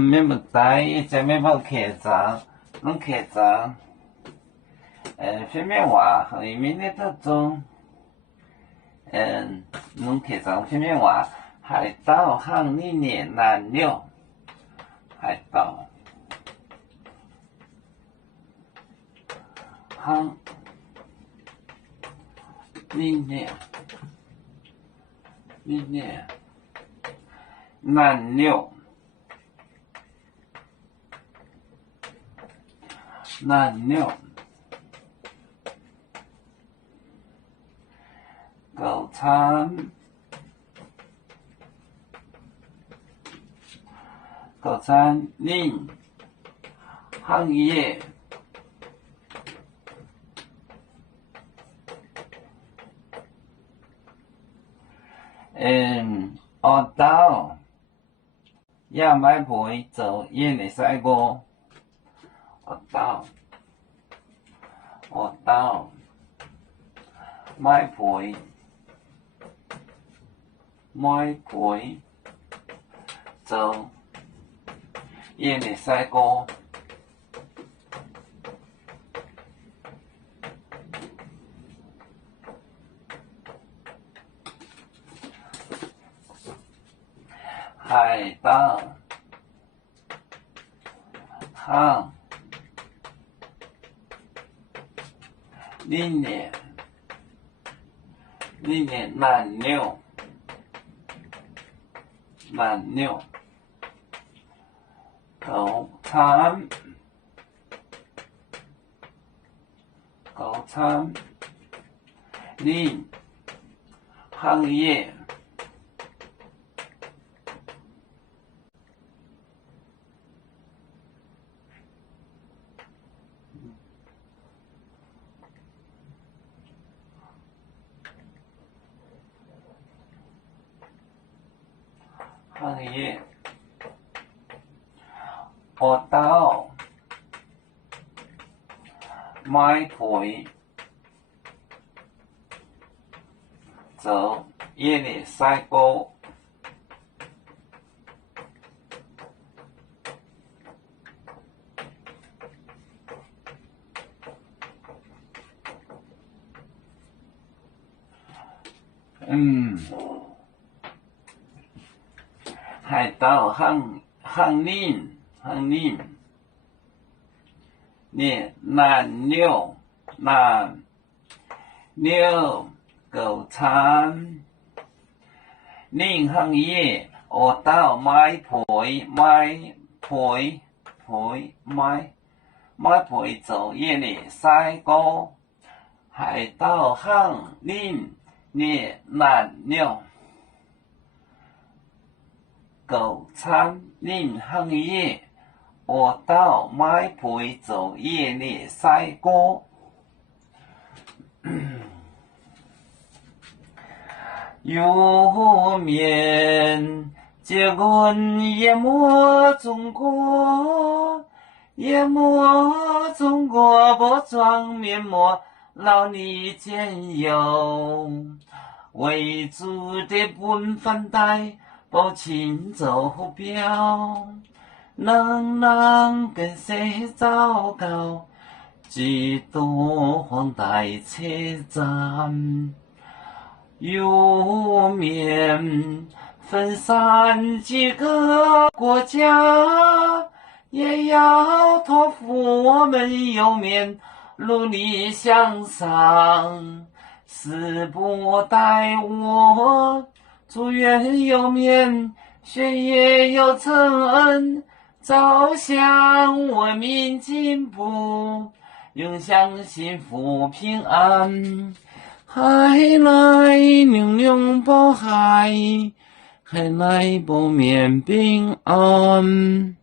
免不知，这免要客栈，拢客栈。片面话和伊面的特种，拢客栈片面话，海岛和你年难了，海岛，和你年难了。难了，早餐令行业学到也买陪做演的赛过。学到买陪做演的赛过。海岛和你年难了，早餐令行业学到买陪做演的赛过。海岛行令你难了早餐令行业学到买陪做演的赛过。海岛行令你难了早餐令行业学到买陪做演的赛过。有面结婚淹没中国，不装面膜，老你兼有为主的本分带，不请走表，能跟谁糟糕，几多黄带车站。有面分散几个国家，也要托付我们有面努力向上。死不待我，祝愿有面学业有成恩，照向文明进步，永享幸福平安。海来娘娘保海，海来保面平安。